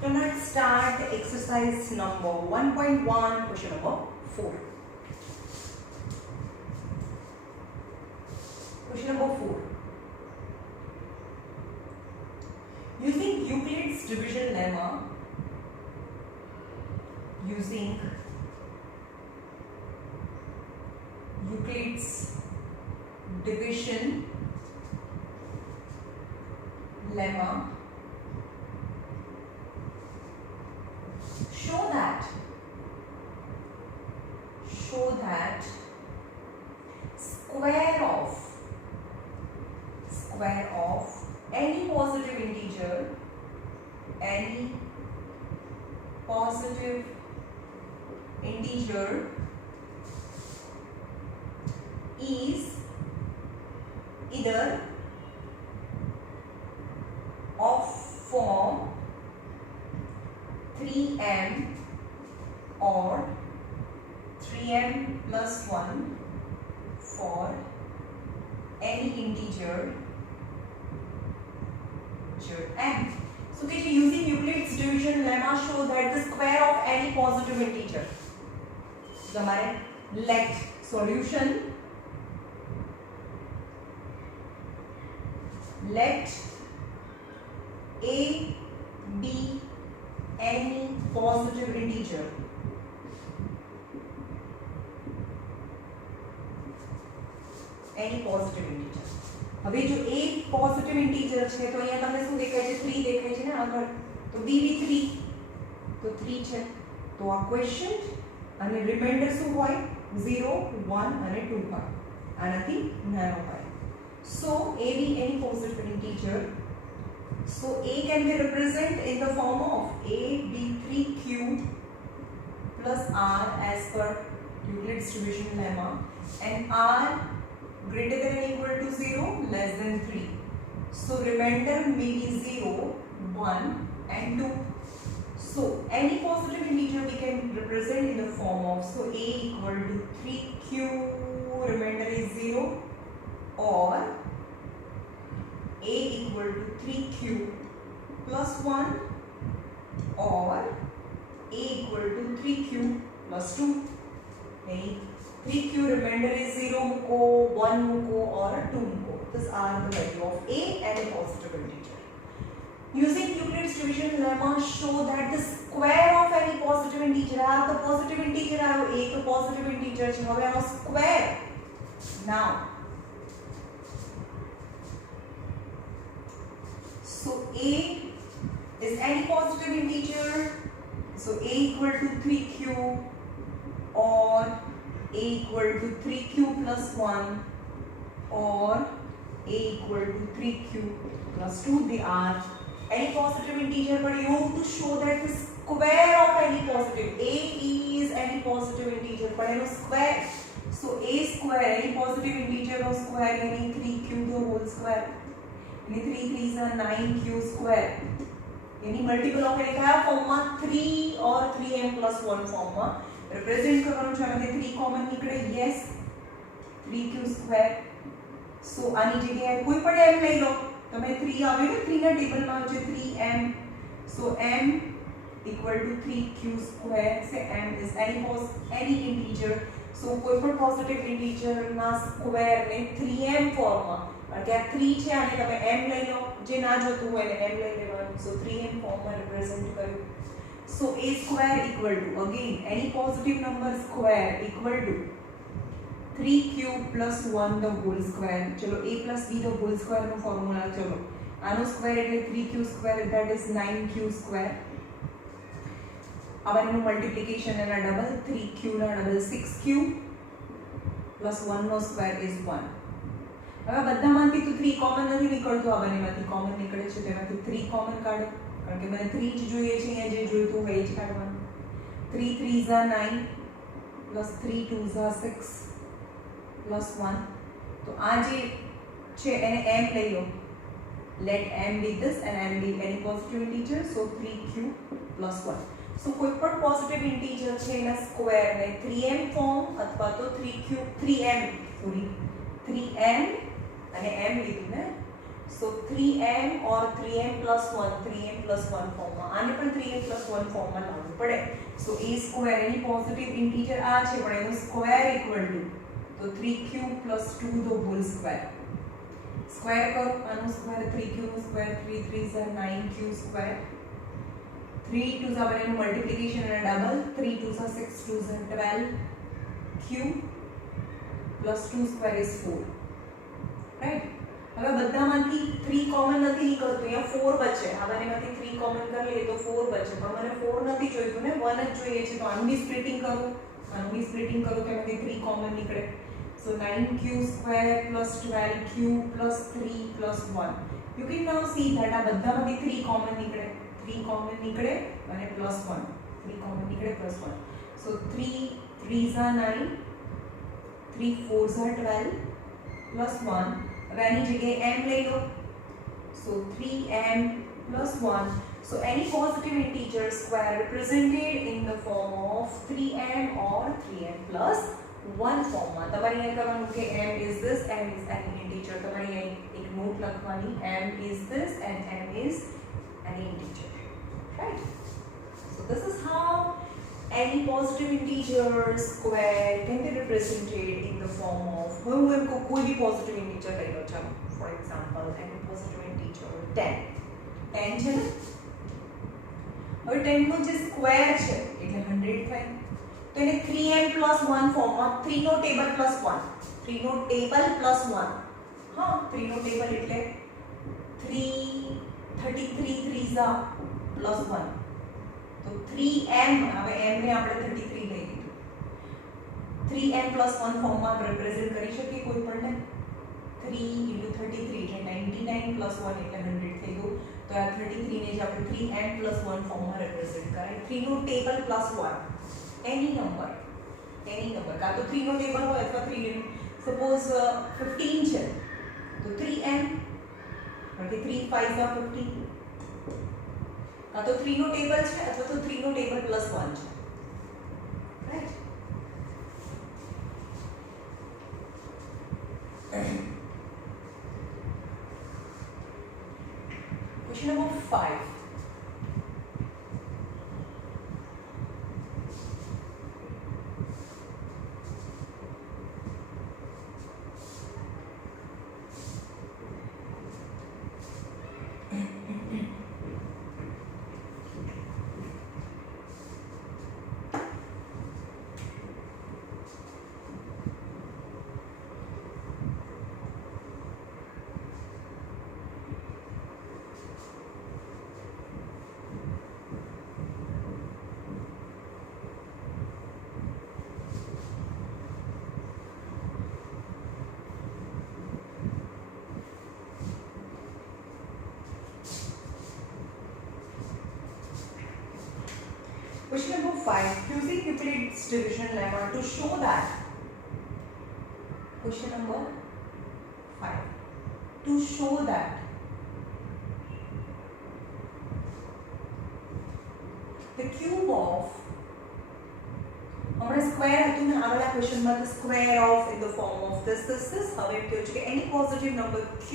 So let's start exercise number 1.1, question number 4. Question number 4. Using Euclid's division lemma, show that square of any positive integer is either of form 3m or 3m plus 1 for any integer m. So using Euclid's division lemma, show that the square of any positive integer. So let solution, let a be any positive integer. હવે જો a positive integer છે તો અહીંયા તમને શું દેખાય છે 3 દેખાય છે ને આગળ, તો b બી 3 તો 3 છે, તો આ ક્વેશ્ચન અને રિમાઇન્ડર શું હોય 0 1 અને 2 હોય, આનાથી નાનો હોય. So a be any positive integer, so a can be represented in the form of a be 3 cubed plus r as per Euclid's division lemma, and r greater than or equal to 0, less than 3. So remainder may be 0, 1 and 2. So any positive integer we can represent in the form of, so a equal to 3q, remainder is 0, or a equal to 3q plus 1, or a equal to 3q plus 2. Any 3q remainder is 0 muko, 1 muko, or 2 muko. These are the value of a and a positive integer. Using Euclid's division lemma, show that the square of any positive integer, the positive integer a the positive integer છે, હવે આનો square. Now so a is any positive integer, so a equal to 3q or a equal to 3q plus 1 or a equal to 3q plus 2. They are any positive integer, but you have to show that the square of any positive, a is any positive integer, but no square. So a square, any positive integer of square, any 3q the whole square, any 3 3s are 9q square, any multiple of any kaya form 3 or 3m plus 1 form represent કરવાનું છે. આપણે 3 કોમન નીકળે, yes 3q square. સો આની જગ્યાએ કોઈ પણ m લઈ લો, તમે 3 આવે ને 3 ના ટેબલમાં આવે છે 3m, સો m equal to 3q square. say m is any integer, so કોઈ પણ પોઝિટિવ ઇન્ટીજર ના સ્ક્વેર ને 3m ફોર્મમાં, કારણ કે આ 3 છે આને તમે m લઈ લો, જે ના જોતું હોય એને m લઈ લેવાનું. સો 3m ફોર્મમાં રિપ્રેઝન્ટ કર્યું. So a square equal to, again any positive number square equal to 3q plus 1 the whole square. चलो a plus b the whole square નો ફોર્મ્યુલા, ચલો આનો સ્ક્વેર એટલે 3q square, that is 9q square. હવે એનું મલ્ટીપ્લિકેશન એના ડબલ, 3q ના double 6q plus 1 નો સ્ક્વેર is 1. હવે બધામાંથી તો 3 કોમન નથી નીકળતો, આ બંનેમાંથી કોમન નીકળે છે, તેમાંથી 3 કોમન કાઢો, કારણ કે મને 3 જ જોઈએ છે, અહીંયા જે જોઈતું હોય એ જ કાઢવાનું. 3 3s are 9 plus 3 2s are 6 plus 1. તો આ જે છે એને m લઈ લો, let m be this and m be any positive integer, so 3q plus 1. so કોઈ પણ પોઝિટિવ ઇન્ટીજર છે એના સ્ક્વેર ને 3m ફોર્મ અથવા તો 3m અને m લીધું ને, So 3m or 3m plus 1 ફોર્મમાં આને પણ 3m plus 1 ફોર્મમાં લાવવું પડે. So a square any positive integer આ છે પણ એનો સ્ક્વેર ઇક્વલ ટુ તો 3q plus 2 the whole square. Square કરો આનો સ્ક્વેર 3q નો સ્ક્વેર 3 3 is 9q square. 3 2 सा बने मल्टीप्लिकेशन અને ડબલ 3 2 सा 6 2 is 12q plus 2 square is 4. રાઈટ. હવે બધામાંથી 3 કોમન નથી નીકળતું, અહીંયા 4 બચે. આ બંનેમાંથી 3 કોમન કરી લઈએ તો 4 બચે, પણ મને 4 નથી જોઈતું ને, 1 જ જોઈએ છે. તો આનું બી સ્પ્લિટિંગ કરું, આનું બી સ્પ્લિટિંગ કરું તો એમાંથી 3 કોમન નીકળે. સો 9q square plus 12q plus 3 plus 1. You can now see that આ બધામાંથી 3 કોમન નીકળે, 3 કોમન નીકળે અને પ્લસ 1, 3 કોમન નીકળે પ્લસ 1. સો 3 3s are 9, 3 4s are 12 plus 1. હવે આની જગ્યાએ m લઈ લો. સો 3m plus 1. So any positive integer square represented in the form of 3m or 3m plus 1 ફોર્મમાં તમારે અહીંયા કરવાનું કે m is this, m is an integer. તમારે અહીંયા એક નોટ લખવાની, m is this and m is an integer. Right? So this is how any positive integer square can be represented in the form of, હું એમ કોઈ B positive integer લઈ લો. ચાલો for example any positive integer 10 છે ને. હવે 10 નો જે સ્ક્વેર છે એટલે 100 થાય. તો એને 3m plus 1 ફોર્મમાં 3 નો ટેબલ plus 1, 3 નો ટેબલ plus 1. હા, 3 નો ટેબલ એટલે 3 33 3s plus 1. તો 3m, હવે m ને આપણે 33 લઈ લીધું. 3m plus 1 ફોર્મમાં રિપ્રેઝન્ટ કરી શકીએ કોઈ પણ ને. 3 into 33 એટલે 99 plus 1 એટલે 100 થઈ ગયું. તો આ 33 ને જ આપણે 3m plus 1 ફોર્મમાં રિપ્રેઝન્ટ કરાય. 3 નો ટેબલ plus 1, એની નંબર કાં તો 3 નો ટેબલ હોય અથવા 3 સપોઝ 15 છે તો 3m, કારણ કે 3 5 are 15. કાં તો 3 નો ટેબલ છે અથવા તો 3 નો ટેબલ plus 1 છે. Right. Question number 5. Question number 5. Using Euclid's division lemma to show that. Question number 5. To show that the cube of, हमारा square હતું ને આગળના ક્વેશ્ચનમાં the square of in the form of this. હવે એમ કહ્યું છે કે any positive number q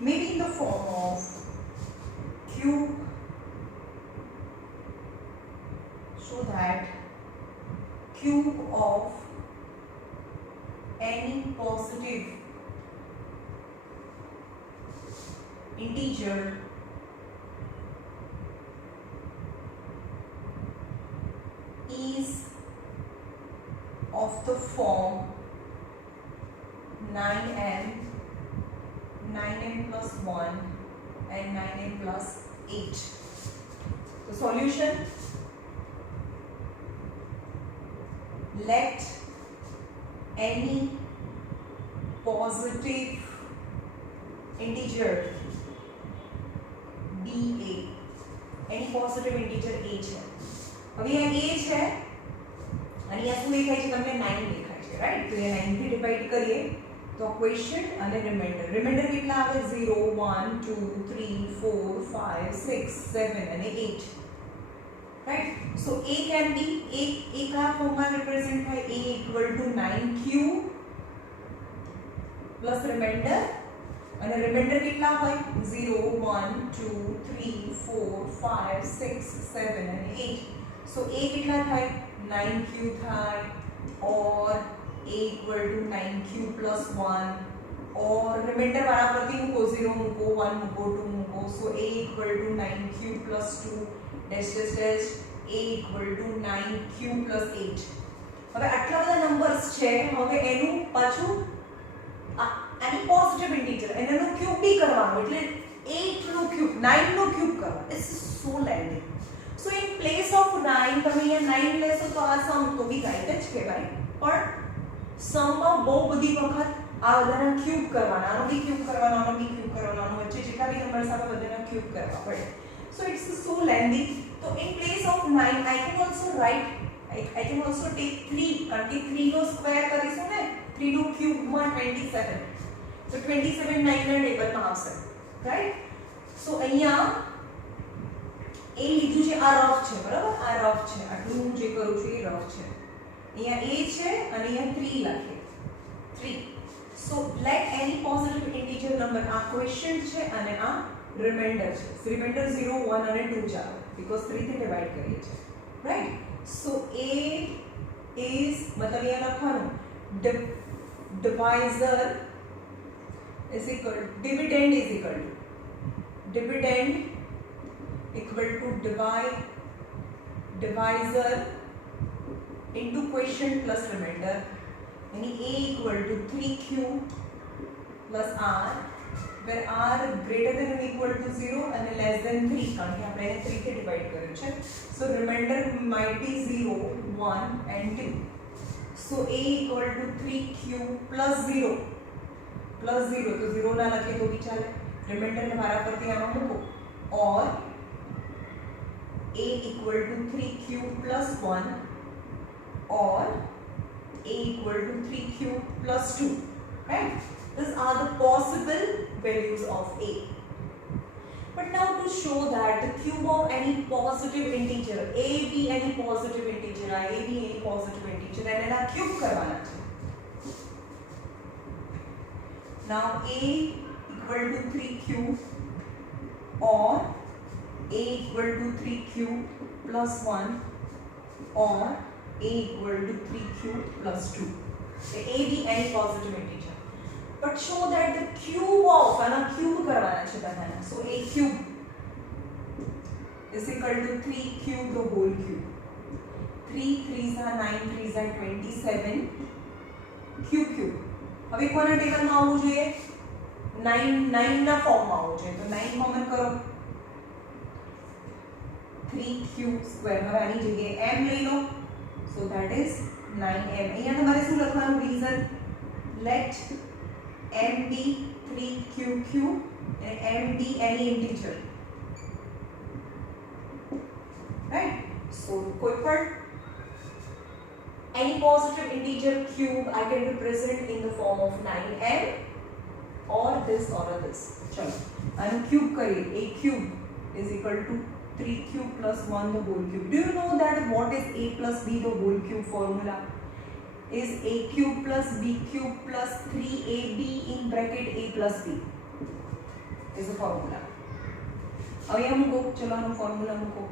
may be in the form of cube. So that cube of any positive integer is of the form 9m plus 1 and 9m plus 8. The solution: let any positive integer be a. any positive integer a છે. હવે આ a છે અને આ શું દેખાય છે તમને? 9 દેખાય છે. રાઈટ. તો એ 9 થી ડિવાઇડ કરીએ તો ક્વેશ્ચન અને રિમાઇન્ડર કેટલા આવે? 0 1 2 3 4 5 6 7 અને 8. Right? So a can be a का form represent by a equal to 9q plus remainder અને રિમાઇન્ડર કેટલા હોય 0 1 2 3 4 5 6 7 અને 8 સો a કેટલા થાય 9q થાય और a equal to 9q plus 1 और रिमाइंडर वाला प्रति મૂકો 0 મૂકો 1 મૂકો 2 મૂકો so a equal to 9q plus 2 dash dash dash a equal to 9q plus 8 હવે આટલા બધા નંબર્સ છે હવે એનું પાછું આની પોઝિટિવ ઇન્ટિજર એનો ક્યુબ બી કરવાનો એટલે 8 નો ક્યુબ 9 નો ક્યુબ કરવાનો it's so lengthy so in place of 9 તમે અહીંયા 9 લેશો તો આ સમ તો બી રાઈટ જ કહેવાય પણ સમમાં બહુ બધી વખત આ બધાના ક્યુબ કરવાના આનો બી ક્યુબ કરવાનો આનો બી ક્યુબ કરવાનો આનો વચ્ચે જેટલા બી નંબર્સ આવે બધાના ક્યુબ કરવા પડે સો ઇટ્સ સો લેન્ધી તો in place of 9 I can also write I can also take 3 કારણ કે 3 નો સ્ક્વેર કરીશું ને 3 નો ક્યુબ માં 27 so 27 9 ના ટેબલમાં આવશે રાઈટ સો અહીંયા એ લીધું છે આ રફ છે બરાબર આ રફ છે આટલું હું જે કરું છું એ રફ છે અહીંયા a છે અને અહીંયા 3 લખીએ 3 so let any positive integer number આ ક્વેશ્ચન છે અને આ રિમાઇન્ડર છે રિમાઇન્ડર 0 1 અને 2 ચાલે બીકોઝ 3 થી ડિવાઇડ કરીએ છીએ રાઈટ so a is मतलब ये लखवानु divisor is equal dividend is equal to divisor into quotient plus remainder यानी a equal to 3q plus r where r greater than or equal to 0 and less than 3 કારણ કે આપણે એને 3 થી ડિવાઇડ કર્યું છે so remainder might be 0 1 and 2 so a equal to 3q plus 0 तो 0 ના લખીએ તો બી ચાલે remainder ને મારા પરથી આમાં મૂકો or a equal to 3q plus 1 or a equal to 3q plus 2 right these are the possible values of a but now to show that the cube of any positive integer a be any positive integer a be any positive integer and એના ક્યુબ કરવાના છે now a equal to 3q or a equal to 3q plus 1 or a equal to 3q plus 2 so a be any positive integer but show that the cube of ana cube karwana છે બધાના so a cube is equal to 3 cube the whole cube 3 3s are 9 3s are 27 cube હવે કોના ટેબલમાં આવવું જોઈએ 9 ના ફોર્મમાં આવવું જોઈએ તો 9 કોમન કરો 3 cube square હવે આની જગ્યાએ m લઈ લો so that is 9m અહીંયા તમારે શું લખવાનું reason let m be 3q and m be any integer right so koi par any positive integer cube I can represent in the form of 9m or this chalo and cube kariye a cube is equal to 3q plus 1 the whole cube do you know that what is a plus b the whole cube formula is a cube plus b cube plus 3ab in bracket a plus b is the formula હવે આ મૂકો ચલો આનો ફોર્મ્યુલા મૂકો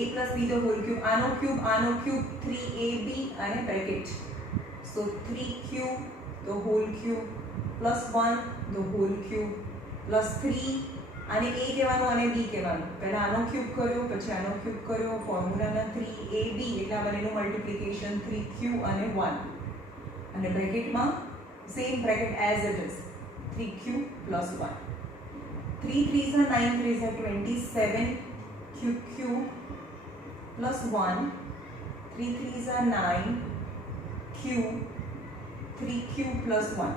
a plus b the whole cube આનો cube 3ab અને bracket so 3q the whole cube plus 1 the whole cube plus 3 આને a કહેવાનું અને b કહેવાનું પહેલા આનો ક્યુબ કર્યો પછી આનો ક્યુબ કર્યો ફોર્મ્યુલાના 3ab એટલે આ બંનેનું મલ્ટીપ્લિકેશન 3q અને 1 અને બ્રેકેટમાં same bracket as it is 3q plus 1 3 3s are 9 3s are 27 q plus 1 3 3s are 9 q 3q plus 1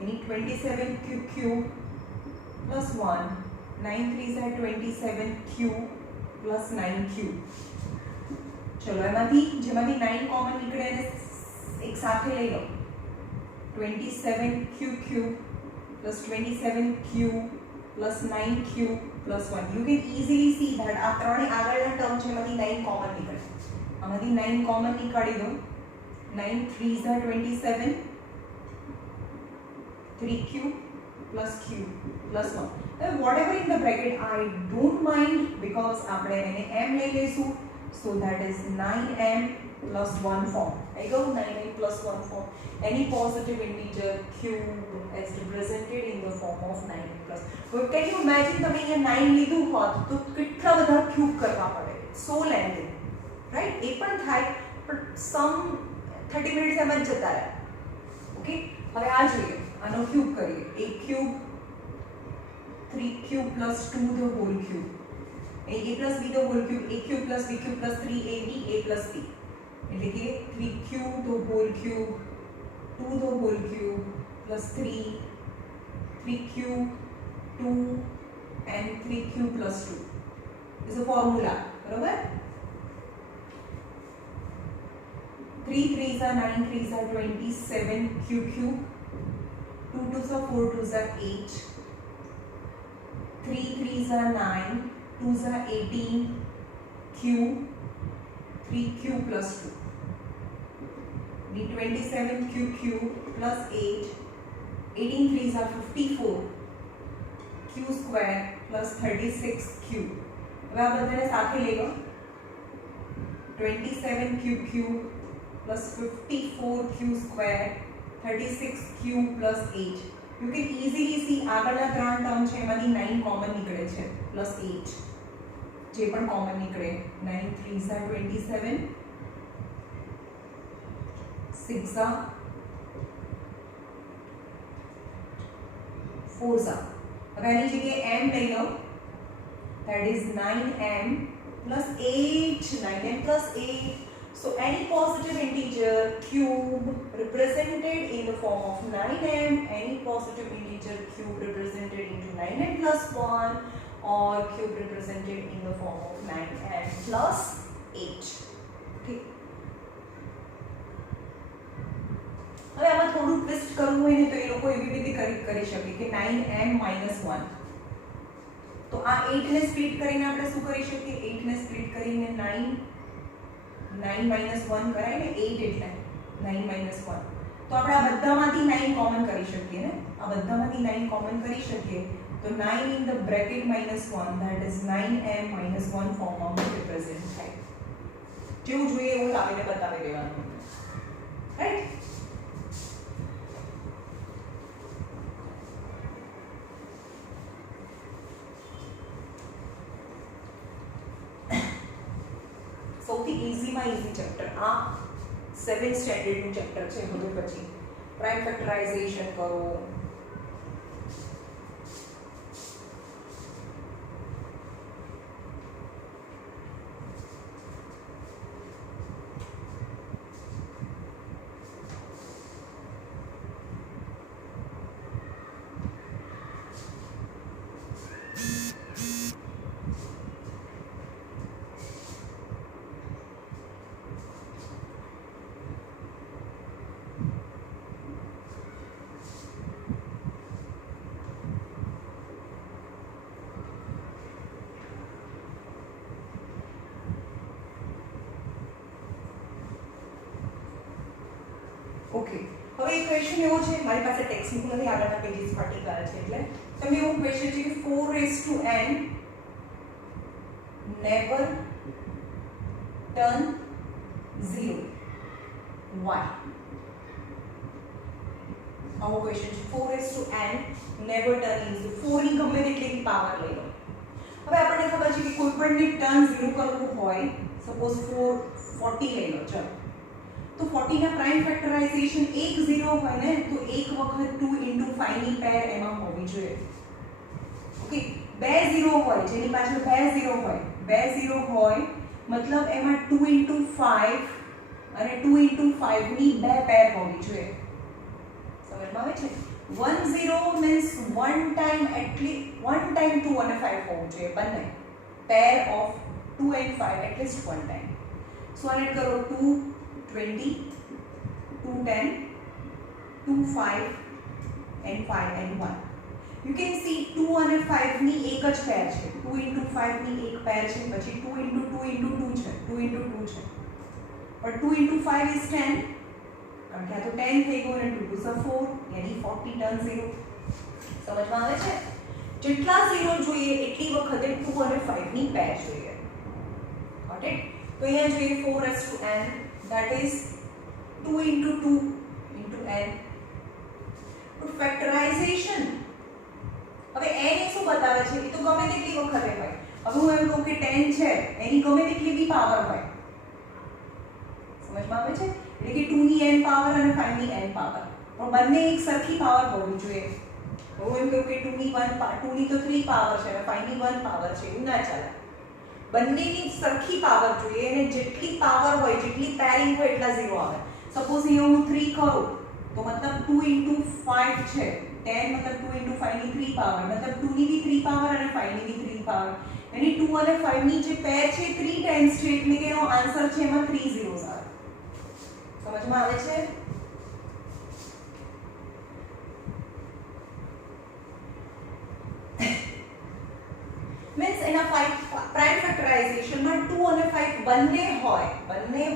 यानी 27 q plus 1 9 3s are 27q plus 9q चलो એમાંથી જેમાંથી 9 કોમન નીકળે એને એક સાથે લઈ લો 27q plus 27q plus 9q plus 1 you can easily see that આ ત્રણે આગળના ટર્મ છે એમાંથી 9 કોમન નીકળે આમાંથી 9 કોમન નીકાળી દો 9 3s are 27 3q plus q plus 1. Whatever in the bracket, I don't mind because આપણે એને m લઈ લેશું. So that is 9m plus 1 form. I go 9m plus 1 form. Any positive integer cube is represented in the form of 9m plus. But can you imagine તમે અહીંયા 9 લીધું હોત તો કેટલા બધા ક્યુબ કરવા પડે? So lengthy, right? એ પણ થાય, but some 30 minutes એમાં જ જતા રહ્યા. Okay? હવે આ જોઈએ, આનો ક્યુબ કરીએ. a cube 3q plus 2 the whole cube. a plus b the whole cube, a cube plus b cube plus 3ab a plus b. એટલે કે 3q the whole cube, 2 the whole cube plus 3q 2 and 3q plus 2 is a formula. बरोबर? 3 3s are 9, 3s are 27 q cube, 2 2s are 4, 2s are 8, 3 3s are 9, 2s are 18 q, 3q plus 2. The 27 q cube plus 8, 18 3s are 54 q square plus 36 q. अब आप बताने साथ ही लेगा 27 q cube plus 54 q square 36 q plus 8. You can easily see આગળના ત્રણ ટર્મ છે એમાંથી 9 કોમન નીકળે છે plus 8 જે પણ કોમન નીકળે. 9 3s are 27, 6s are 4s are. હવે આની જગ્યાએ m લઈ લો. That is 9m plus 8, 9m plus 8. So any positive integer cube represented in the form of 9m, any positive integer cube represented into 9m plus 1, or cube represented in the form of 9m plus 8. Okay. હવે આમાં થોડું ટ્વિસ્ટ કરવું હોય ને તો એ લોકો એવી રીતે કરી શકે કે 9m minus 1. તો આ 8 ને સ્પ્લિટ કરીને આપણે શું કરી શકીએ? 8 ને સ્પ્લિટ કરીને 9 minus 1 કરાય ને, 8 એટલે 9 minus 1. તો આપણે આ બધામાંથી 9 કોમન કરી શકીએ ને, આ બધામાંથી 9 કોમન કરી શકીએ તો 9 in the bracket minus 1, that is 9m minus 1 ફોર્મમાં રિપ્રેઝન્ટ થાય. જેવું જોઈએ એવું લાવીને બતાવી દેવાનું, રાઈટ? સૌથી ઇઝીમાં ઇઝી ચેપ્ટર આ 7th સ્ટેન્ડર્ડનું ચેપ્ટર છે. હવે પછી પ્રાઇમ ફેક્ટરાઇઝેશન કરો. ઓકે, હવે એક ક્વેશ્ચન એવો છે, મારી પાસે ટેક્સ્ટ બુક નથી, આગળના પેજીસ પર્ટિક્યુલર છે એટલે તમને એવું ક્વેશ્ચન છે કે 4 raised to n never turn 0. Why? આવો ક્વેશ્ચન છે. 4 raised to n never turn 0. 4 ની ગમે તેટલી પાવર લઈ લો. હવે આપણને ખબર છે કે કોઈ પણને ટર્ન 0 કરવું હોય, સપોઝ 40 લઈ લો, ચલો તો 40 ના પ્રાઇમ ફેક્ટરાઇઝેશન 1 0 હોય ને તો એક વખત 2 into 5 ની પેર એમાં હોવી જોઈએ. ઓકે, 2 0 હોય જેની પાછળ 2 0 હોય, 2 0 હોય મતલબ એમાં 2 into 5 અને 2 into 5 ની બે પેર હોવી જોઈએ. સમજમાં આવે છે? 1 0 means one time at least, one time 2 અને 5 હોવું જોઈએ બંને. પેર ઓફ 2 and 5 at least one time. So add કરો 2 20, 2 10, 2 5 and 5 and 1. You can see 2 અને 5 ની એક જ પેર છે. 2 into 5 ની એક પેર છે, પછી 2 into 2 into 2 છે, 2 into 2 છે. But 2 into 5 is 10, કારણ કે આ તો 10 થઈ ગયું અને 2 2 4 યાની 40 ટર્ન 0. સમજમાં આવે છે? જેટલા 0 જોઈએ એટલી વખતે 2 અને 5 ની પેર જોઈએ. Got it? તો અહીંયા જોઈએ 4n that is 2 into 2 into n. તો ફેક્ટરાઇઝેશન હવે n એ શું બતાવે છે? એ તો ગમે તેટલી વખતે હોય. હવે હું એમ કહું કે 10 છે એની ગમે તેટલી બી પાવર હોય. સમજમાં આવે છે? એટલે કે 2 ની n પાવર અને 5 ની n પાવર પણ બંને એક સરખી પાવર હોવી જોઈએ. હું એમ કહું કે 2 ની 2 ની તો 3 પાવર છે અને 5 ની 1 પાવર છે, એવું ના ચાલે. બંનેની સરખી પાવર જોઈએ અને જેટલી પાવર હોય જેટલી પેરિંગ હોય એટલા 0 આવે. સપોઝ અહીંયા હું 3 કરું તો મતલબ 2 into 5 છે. 10 મતલબ 2 into 5 ની 3 પાવર મતલબ 2 ની બી 3 પાવર અને 5 ની બી 3 પાવર. यानी 2 અને 5 ની જે પેર છે 3 ટાઈમ્સ છે એટલે કે એનો આન્સર છે એમાં 3 zeros આવે. સમજમાં આવે છે? મીન્સ એના પ્રાઇમ ફેક્ટરાઇઝેશન માં 2 અને 5 બંને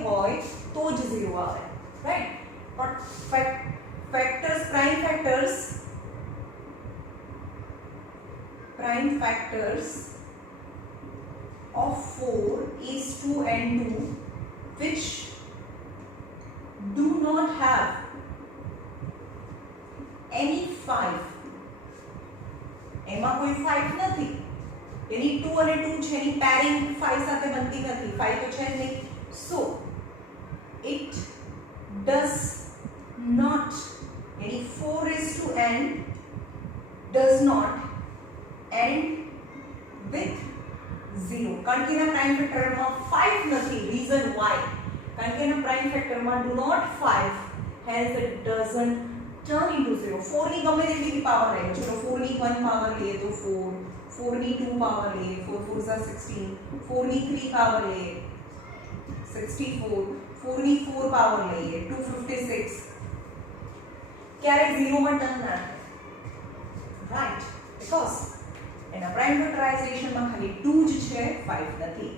હોય તો જ 0 આવે, રાઈટ? પણ ફેક્ટર્સ prime factors of 4 is 2 and 2 which do not have any 5. એમાં કોઈ 5 નથી. એની 2 અને 2 છે એની પેરિંગ 5 સાથે બનતી નથી. 5 તો છે જ નહીં. So it does not, यानी 4 raised to n does not end with 0. કારણ કે એના પ્રાઇમ ફેક્ટરમાં 5 નથી. Reason Y? કારણ કે એના પ્રાઇમ ફેક્ટરમાં do not 5 hence it doesn't turn into 0. 4 ની ગમે તેટલી પાવર લઈએ. ચલો 4 ની 1 પાવર લઈએ તો 4, 4 ની 2 પાવર લઈએ 4 4 are 16, 4 ની 3 પાવર લઈએ 64, 4 ની 4 પાવર લઈએ 256. ક્યારેક 0 માં ટર્ન ના થાય, રાઈટ? બીકોઝ એના પ્રાઇમ ફેક્ટરાઇઝેશનમાં ખાલી 2 જ છે, 5 નથી.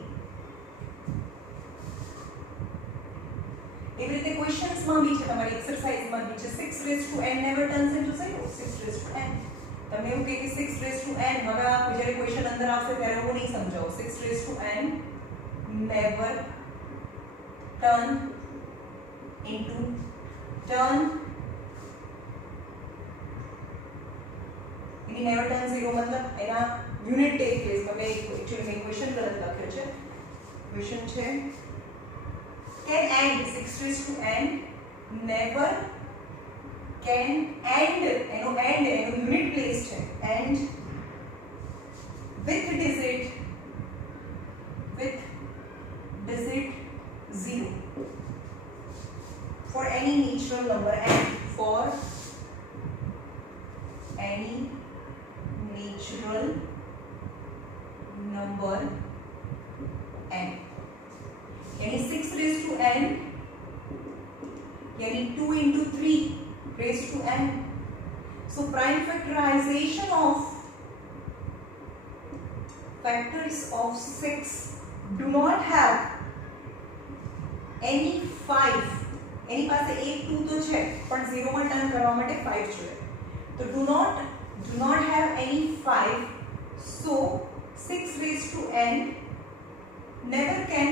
એવી રીતે ક્વેશ્ચન્સમાં બી છે, તમારી એક્સરસાઇઝમાં બી છે. 6 raised to n never turns into 0. 6 raised to n તમે એવું કહે કે 6 raised to n, હવે આ જ્યારે ક્વેશ્ચન અંદર આવશે ત્યારે હું નહીં સમજાવું. 6 raised to n never turn never turn 0 मतलब એના યુનિટ ટેક પ્લેસ. તમે એક્ચ્યુઅલી મેં ક્વેશ્ચન ગલત લખ્યો છે. ક્વેશ્ચન છે can end 6 raised to n never can end એનો યુનિટ પ્લેસ છે end with digit 0 for any natural number n. For any natural number n, यानी 6 raised to n यानी 2 into 3 raised to n. So prime factorization of factors of 6 do not have any 5. એની પાસે 1 2 તો છે પણ 0 માં ટર્ન કરવા માટે 5 જોઈએ. તો do not have any 5. So 6 raised to n never can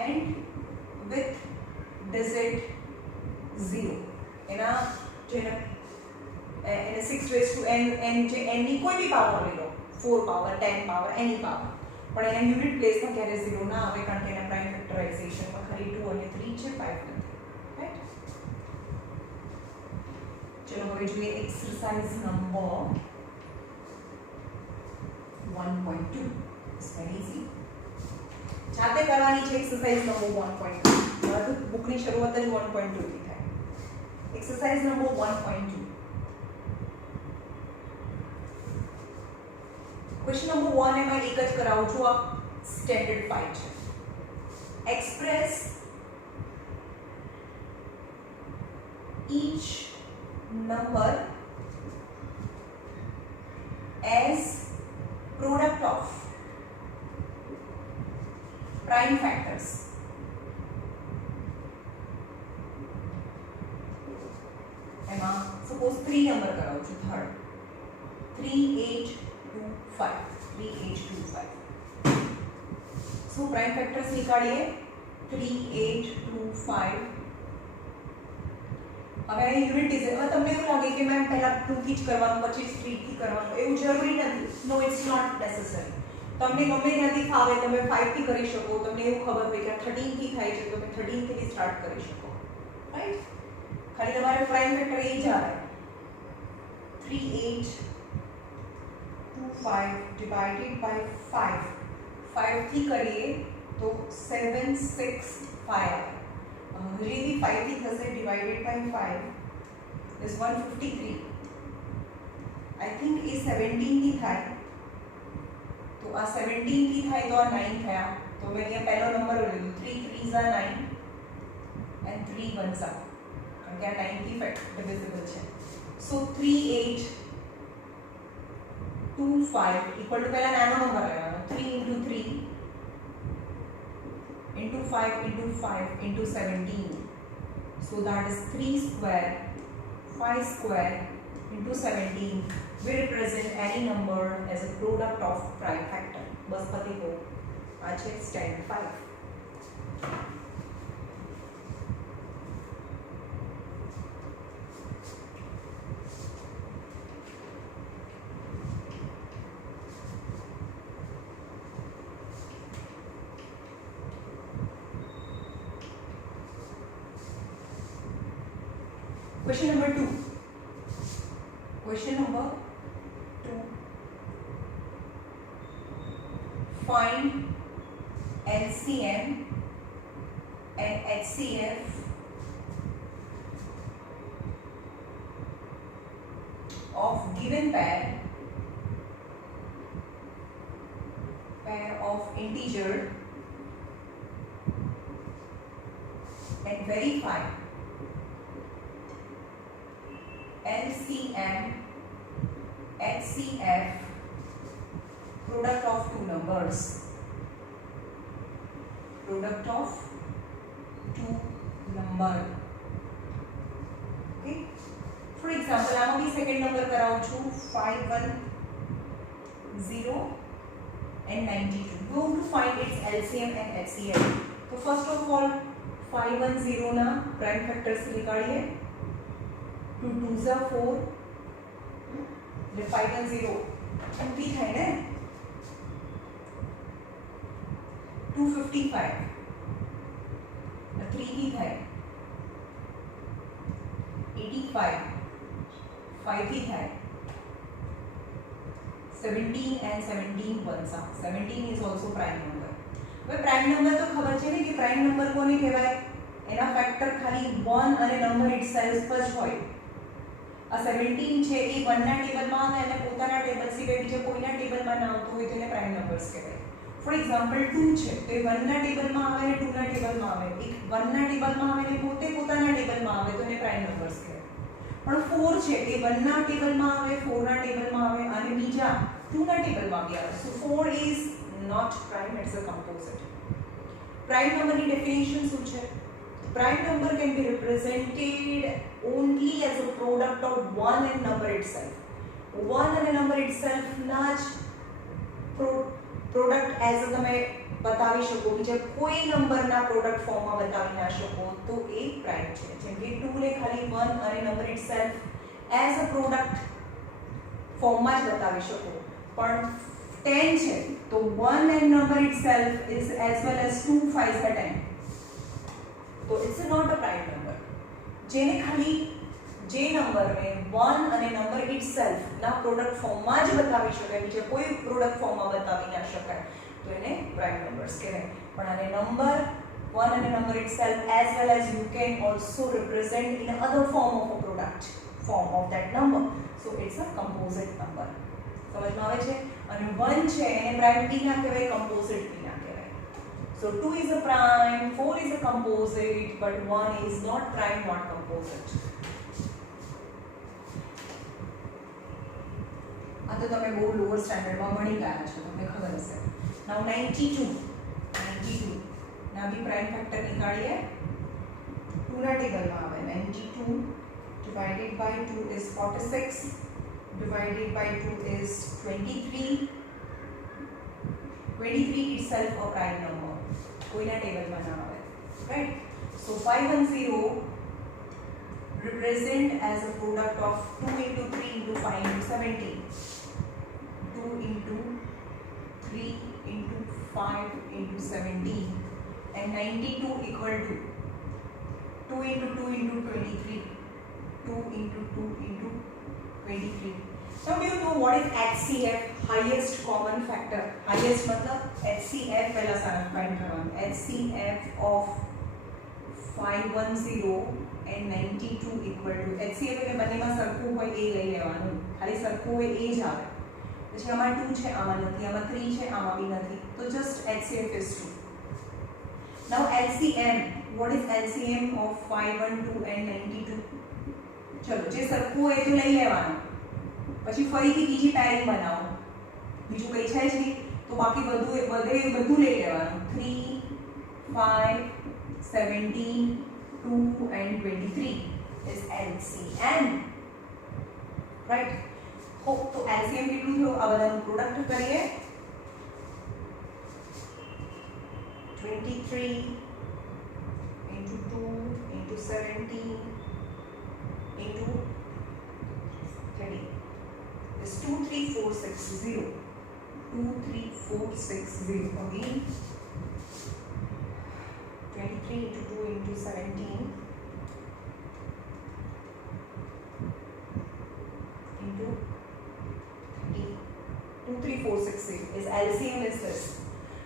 end with digit 0. એના જેને 6 raised to n જે n ની કોઈ બી પાવર લઈ લો, 4 પાવર 10 પાવર એની પાવર, પણ એના યુનિટ પ્લેસમાં ક્યારે 0 ના આવે કારણ કે એના પ્રાઇમ ફેક્ટરાઇઝેશનમાં ખાલી 2 અને 3 છે, 5 નથી, રાઈટ? ચલો હવે જોઈએ exercise number 1.2. It's very easy. જાતે કરવાની છે એક્સરસાઇઝ નંબર 1.2. મારું બુકની શરૂઆત જ 1.2 થી થાય. Exercise number 1.2. ક્વેશ્ચન નંબર 1 એમાં એક જ કરાવું છું. આ સ્ટેન્ડર્ડ 5 છે. Express each number as product of prime factors. એમાં સપોઝ 3 નંબર કરાવું છું થર્ડ 3825 3825 સો પ્રાઇમ ફેક્ટર્સ નીકાળીએ 3825 હવે યુનિટ ઇઝ હવે તમને એવું લાગે કે મેમ પહેલા 2 થી જ કરવાનું પછી 3 થી કરવાનું એવું જરૂરી નથી નો ઇટ્સ નોટ નેસેસરી તમને ગમે ત્યાંથી ફાવે તમે 5 થી કરી શકો તમને એવું ખબર હોય કે 13 થી થાય છે તો તમે 13 થી સ્ટાર્ટ કરી શકો રાઈટ ખાલી તમારે પ્રાઇમ ફેક્ટર એ જ આવે 3825 divided by 5 5 થી કરીએ તો 765 આવે હજી 5 થી થશે divided by 5 is 153 I think એ 17 થી થાય तो आ 17 થી થાય તો આ 9 થયા તો મેં અહીંયા પહેલો નંબર લીધો 3 3s are 9 and 3 1s are કારણ કે આ 9 થી ડિવિઝિબલ છે સો 3825 ઇક્વલ ટુ પહેલા નાનો નંબર લેવાનો 3 into 3 into 5 into 5 into 17 so that is 3 square 5 square into 17 will represent any number as a product of prime factor. बस पति को आज है स्टैंड 5. Question number 2. Question number 2. Find LCM and HCF of given pair of integer and verify LCM HCF product of two numbers. Product of two number. Okay. For example, I am going second number कराऊँ छू 510 and 92. We want to find its LCM and HCF. So first of all 510 ना prime factors निकालिए. 2 2s are 4. The 510 2 है ना 255 3 की है 85 5 की है 17 and 17 ones are 17 is also prime number. હવે prime number તો ખબર છે ને કે prime number કોને કહેવાય એના ફેક્ટર ખાલી 1 અને નંબર itself પર જ હોય. આ 17 છે એ 1 ના ટેબલમાં આવે અને પોતાના ટેબલ સિવાય બીજા કોઈના ટેબલમાં ના આવતું હોય તો એને પ્રાઇમ નંબર્સ કહેવાય. ફોર એક્ઝામ્પલ 2 છે તો એ 1 ના ટેબલમાં આવે અને 2 ના ટેબલમાં આવે. એક 1 ના ટેબલમાં આવે અને પોતે પોતાના ટેબલમાં આવે તો એને પ્રાઇમ નંબર્સ કહેવાય. પણ 4 છે એ 1 ના ટેબલમાં આવે 4 ના ટેબલમાં આવે અને બીજા 2 ના ટેબલમાં બી આવે. So 4 is not prime, it's a composite. Prime નંબરની ડેફિનેશન શું છે? Prime number can be represented only as a product of one and number itself. One and a number itself ના જ product as a તમે બતાવી શકો, બીજા કોઈ નંબરના પ્રોડક્ટ ફોર્મમાં બતાવી ના શકો તો એ પ્રાઇમ છે. જેમ કે 2 ને ખાલી 1 અને number itself as a product ફોર્મમાં જ બતાવી શકો, પણ 10 છે તો 1 and number itself is as well as 2 5s are 10. तो it's not a prime number. जेने खाली जे नंबर में 1 અને નંબર itself ના પ્રોડક્ટ ફોર્મમાં જ બતાવી શકાય, બીજા કોઈ પ્રોડક્ટ ફોર્મમાં બતાવી ના શકાય તો એને પ્રાઇમ નંબર્સ કહેવાય. પણ આને નંબર 1 અને number itself as well as you can also represent in other form of a product form of that number, so it's a composite number. સમજમાં આવે છે? અને 1 છે એને પ્રાઇમ બી ના કહેવાય, કમ્પોઝિટ બી ના કહેવાય. So 2 is a prime, 4 is a composite, but 1 is not prime, not composite. આ તો તમે બહુ લોઅર સ્ટાન્ડર્ડમાં ભણી ગયા છો, તમને ખબર હશે. Now 92 ના બી પ્રાઇમ ફેક્ટર નીકાળીએ. 2 ના ટેબલમાં આવે 92 divided by 2 is 46, divided by 2 is 23. 23 itself a prime number. कोईना टेबल में ना आवे, right? So 510 represent as a product of 2 into 3 into 5 into 17. 2 into 3 into 5 into 17, and 92 equal to 2 into 2 into 23. 2 into 2 into 23. Now do you know what is HCF, highest common factor? Highest मतलब HCF पहला सारा find करवाना. HCF of 510 and 92 equal to HCF એટલે બંનેમાં સરખું હોય એ લઈ લેવાનું. ખાલી સરખું હોય એ જ આવે. પછી આમાં 2 છે, આમાં નથી, આમાં 3 છે, આમાં બી નથી. તો just HCF is 2. Now LCM, what is LCM of 512 and 92? ચલો જે સરખું હોય એ તો લઈ લેવાનું. પછી ફરીથી બીજી પેરિંગ બનાવો. બીજું કંઈ છે જ નહીં તો બાકી બધું લઈ લેવાનું. 3, 5, 17, 2 and 23 is LCM, right? तो LCM કેટલું થયું? આ બધાનું પ્રોડક્ટ કરીએ. 23 into 2 into 17 into 30 is 23460. 23460 again. 23 into 2 into 17 into 30. 23460 is LCM is this.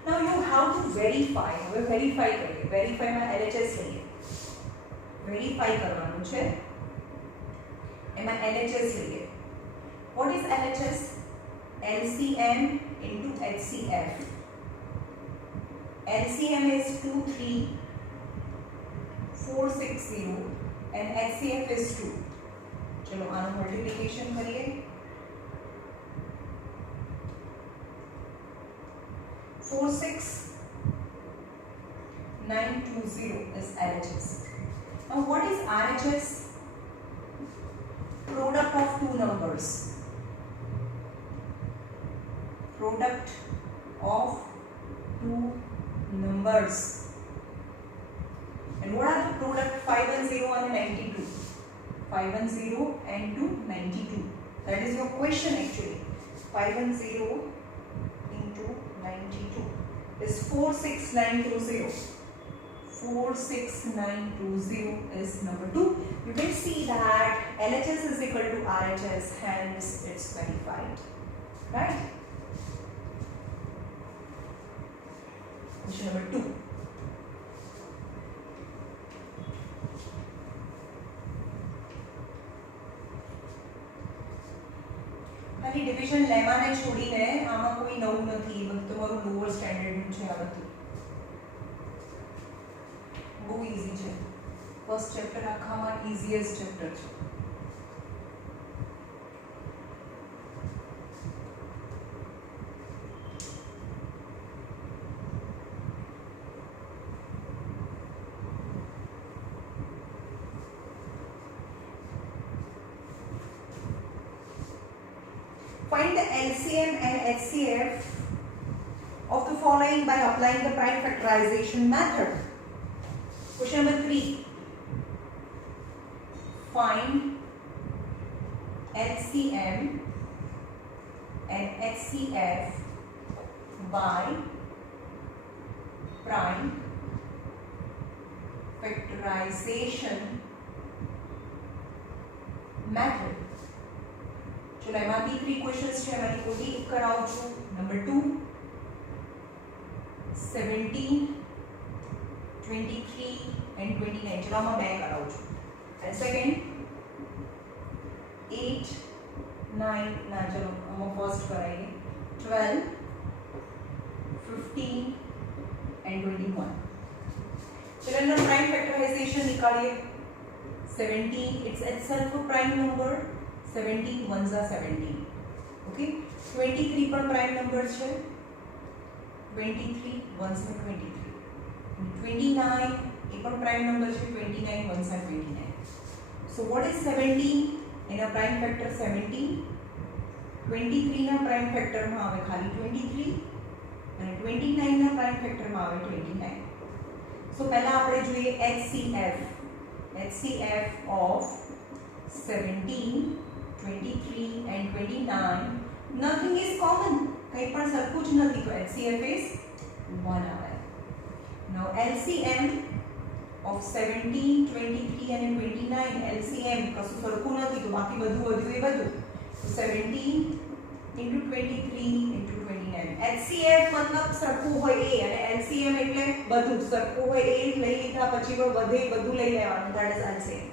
Now you have to verify. હવે verify કરીએ. verify માં LHS લઈએ. verify કરવાનું છે. એમાં LHS લઈએ. What is LHS? LCM into HCF. LCM is 23460 and HCF is 2. चलो आनो मल्टीप्लिकेशन करिए. 46920 is LHS. Now what is RHS? Product of two numbers. Product of two numbers. And what are the product? 510 and 92. 510 and 292. That is your question actually. 510 into 92 is 46920. 46920 is number 2. You will see that LHS is equal to RHS, hence it's verified. Right? Question number 2. ખાલી ડિવિઝન લેમાને છોડીને આમાં કોઈ નવું નથી. એ બધું તમારું લોઅર સ્ટાન્ડર્ડનું છે. આ બધું બહુ ઈઝી છે. ફર્સ્ટ ચેપ્ટર આખામાં ઈઝીએસ્ટ ચેપ્ટર છે. Find the LCM and HCF of the following by applying the prime factorization method. Question number 3. Find LCM and HCF by prime factorization method. चलो एमांथी 3 क्वेश्चंस છે. એમાંથી કોઈ એક કરાવું છું. નંબર 2, 17, 23 and 29. ચલો આમાં બે કરાવું છું. And second 8, 9 ના ચલો આમાં ફર્સ્ટ કરાઈએ. 12, 15 and 21. चलो એનો prime factorization निकालिए. 17 it's itself a prime number. 17 ones are 17. Okay. 23 पर prime number है. 23 ones are 23. 29 एक पर prime number है. 29 ones are 29. So what is 17 in a prime factor? 17. 23 ના prime factor માં આવે ખાલી 23 અને 29 ના prime factor માં આવે 29. So પહેલા આપણે જોઈએ HCF of 17, 23 and 29. Nothing is common. કંઈ પણ સરખું જ નથી, તો HCF is 1 આવે. Now LCM of 17, 23 and 29. LCM કશું સરખું નથી, તો બાકી બધું વધ્યું એ બધું. So 17 into 23 into 29. HCF मतलब સરખું હોય એ, અને LCM એટલે બધું સરખું હોય એ લઈ લીધા પછી પણ વધે બધું લઈ લેવાનું. That is LCM.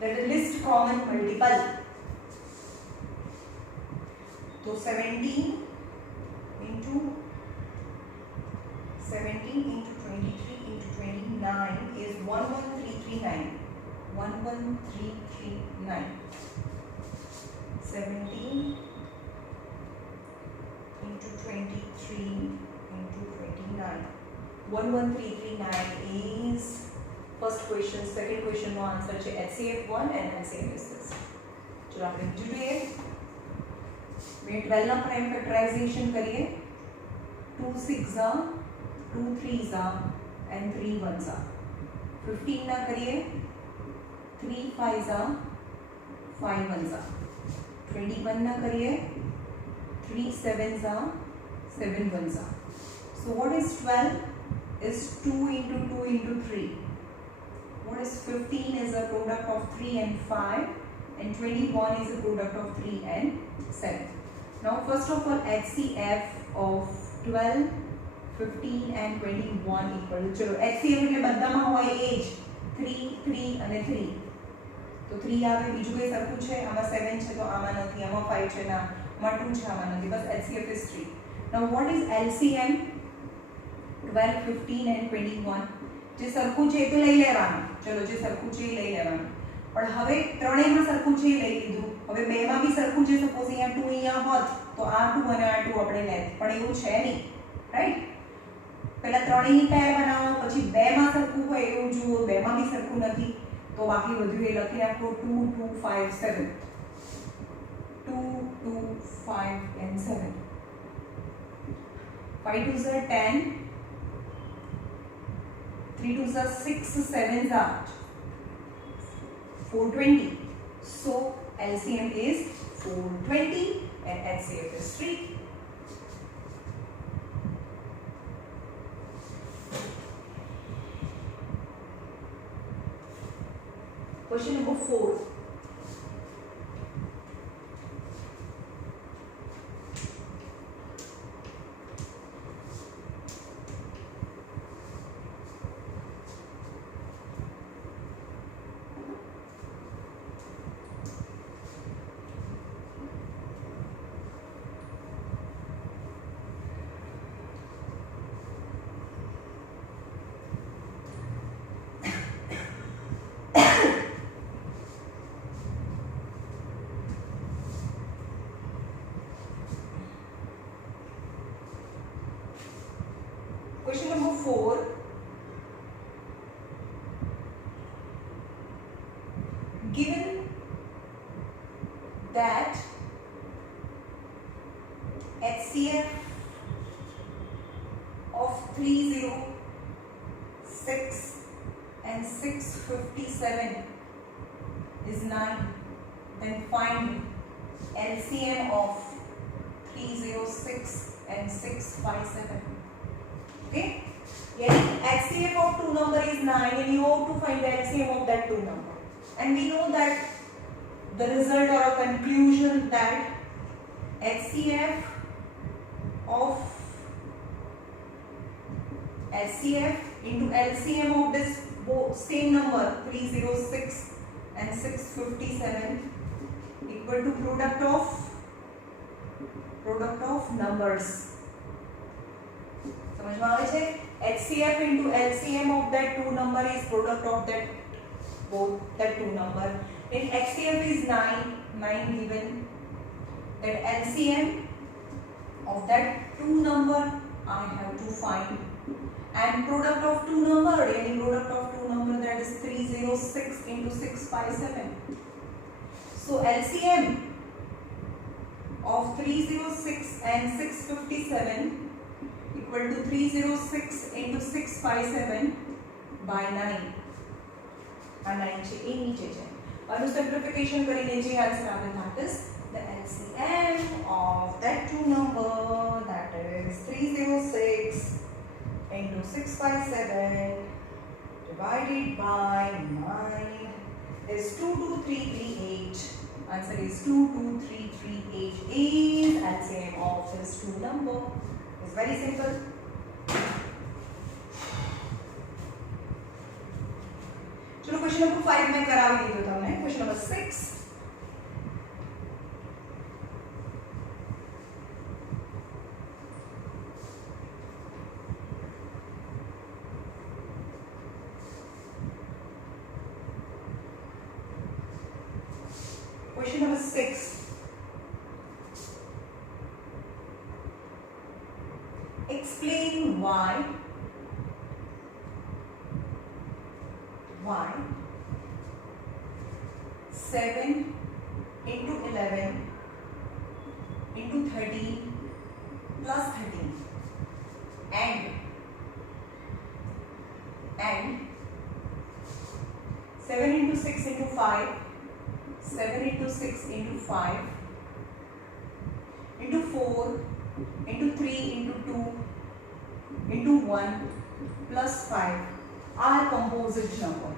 That is least common multiple. So 17 into 23 into 29 is 11339. 11339. 17 into 23 into 29. 11339 is first question. Second question નો આન્સર છે HCF1 and LCM is this. ચલો આપણે બીજું જોઈએ. મેં 12 ના પ્રાઇમ ફેક્ટરાઇઝેશન કરીએ. 2 6s are 2 3s are and 3 1s are. 15 ના કરીએ. 3 5s are 5 1s are. 21 ના કરીએ. 3 7s are 7 1s are. So what is 12? Is 2 into 2 into 3. What is 15? Is a product of 3 and 5, and 21 is a product of 3 and 7. Now first of all, HCF of 12, 15 and 21 equal to, चलो HCF એટલે બધામાં હોય એ જ 3 3 અને 3. તો 3 આવે, બીજું કઈ સરખું છે? આમાં 7 છે તો આમાં નથી, આમાં 5 છે ના, આમાં 2 છે આમાં નથી, બસ HCF is 3. Now what is LCM? 12, 15 and 21. જે સરખું છે એ તો લઈ લેવાનું. ચલો જે સરખું છે એ લઈ લેવાનું. પણ હવે ત્રણેયમાં સરખું છે એ લઈ લીધું. હવે બેમાં બી સરખું છે, સપોઝ અહીંયા 2 અહીંયા હોત તો આ 2 અને આ 2 આપણે લેત, પણ એવું છે નહીં, રાઈટ? પહેલા ત્રણેયની પેર બનાવો, પછી બેમાં સરખું હોય એવું જુઓ, બેમાં બી સરખું નથી તો બાકી બધું એ લખી નાખો 2 2 5 7. 2 2 5 and 7. 5 2s are 10. 3 2s are 6, 7s are 420. So LCM is 420 and HCF is 3. Question number 4. Question number 4. Given that HCF of 306 and 657 is 9, then find LCM of 306 and 657. Okay? Yes, HCF of two number is 9 and you have to find the LCM of that two number. And we know that the result or a conclusion that HCF into LCM of this same number 306 and 657 equal to product of numbers. समझ में आवे छे? HCF into LCM of that two number is product of that two number. If HCF is 9 given, that LCM of that two number I have to find, and product of two number, yani product of two two number, that is 306 into 657. So LCM of 306 and 657 equal to 306 into 657 by 9. આ 9 છે એ નીચે છે. આનું સિમ્પ્લિફિકેશન કરીને જે આન્સર આવે that is the LCM of that two number, that is 306 into 657 divided by 9 is 22338. Answer is 22338 is LCM of this two number. It's very simple. चलो question number 5 में करावी दीधो तमने. Question number 6. Question number 6. Explain why 7 into 11 into 13 plus 13 and 7 into 6 into 5, 7 into 6 into 5 into 4 into 3 into 2 into 1 plus 5 are composite number.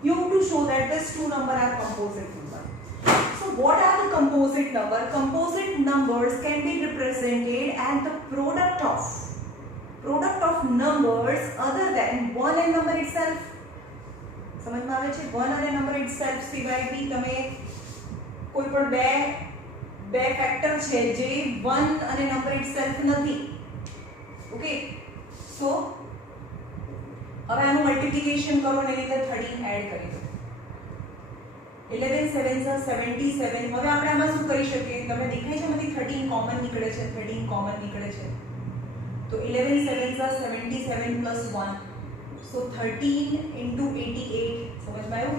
You have to show that these two numbers are composite number. So what are the composite number? Composite numbers can be represented as the product of numbers other than one and number itself. समझ में आवे छे? one અને number itself સિવાય બી તમે કોઈ પણ બે ફેક્ટર છે જે one અને number itself નથી. ઓકે, સો હવે આનું મલ્ટીપ્લિકેશન કરો અને રીતે 13 એડ કરી દો. 11 7 77. હવે આપણે આમાં શું કરી શકીએ? તમે દેખાય છે માંથી 13 કોમન નીકળે છે. તો 11 7 77 plus 1. So 13 into 88. समझ में आयो?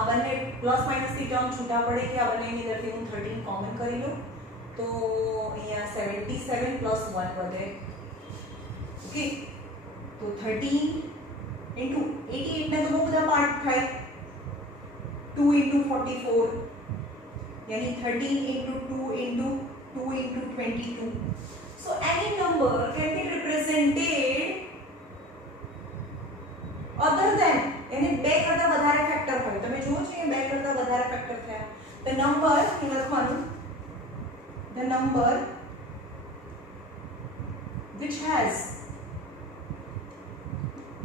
आ બંને પ્લસ માઈનસ થી ટર્મ છૂટા પડે કે આ બંનેની અંદરથી હું 13 કોમન કરી લઉં તો અહીંયા 77 plus 1 વધે. ઓકે, તો 13 into 88 ને તો બહુ બધા પાર્ટ થાય. 2 into 44 यानी 13 into 2 into 22. So any number can be represented other than यानी બે કરતા વધારે ફેક્ટર હોય. તમે જુઓ છો કે બે કરતા વધારે ફેક્ટર થયા. The number લખવાનું, the number which has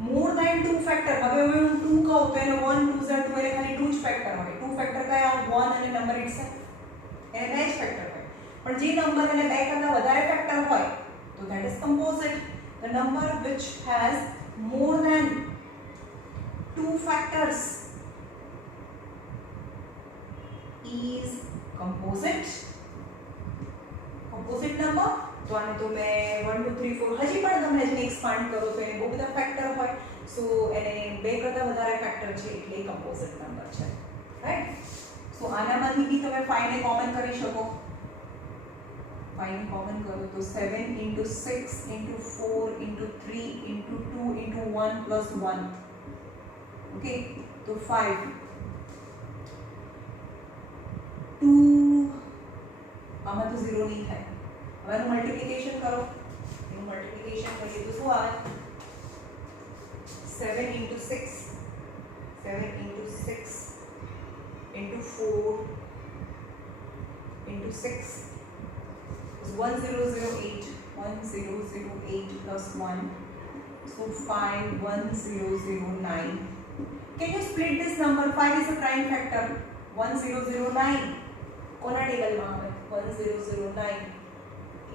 more than 2 factor. હવે હું 2 કહું તો એનો 1 2 2 એટલે ખાલી 2 જ ફેક્ટર હોય. 2 ફેક્ટર કયા? 1 અને નંબર itself. એને બે જ ફેક્ટર હોય. પણ જે નંબર એને બે કરતા વધારે ફેક્ટર હોય તો that is composite. The number which has more than 2 factors is composite. Composite number. तो आने तो मैं 1 2 3 4 હજી પણ તમે જેને એક્સપાન્ડ કરો તો એને બહુ બધા ફેક્ટર હોય. સો એને બે કરતા વધારે ફેક્ટર છે એટલે કમ્પોઝિટ નંબર છે. રાઈટ? સો આનામાંથી બી તમે 5 ને કોમન કરી શકો. 5 ને કોમન કરો તો 7 into 6 into 4 into 3 into 2 into 1 plus 1. ओके, तो 5 2 આમાં તો 0 નહીં થાય. હવે એનું મલ્ટીપ્લિકેશન કરો. એનું મલ્ટીપ્લિકેશન કરીએ તો શું આવે? 7 into 6 into 4 into 6 is 1008 plus 1. So 5 1009. Can you split this number? 5 is a prime factor. 1009. કોના ટેબલમાં આવે? 1009.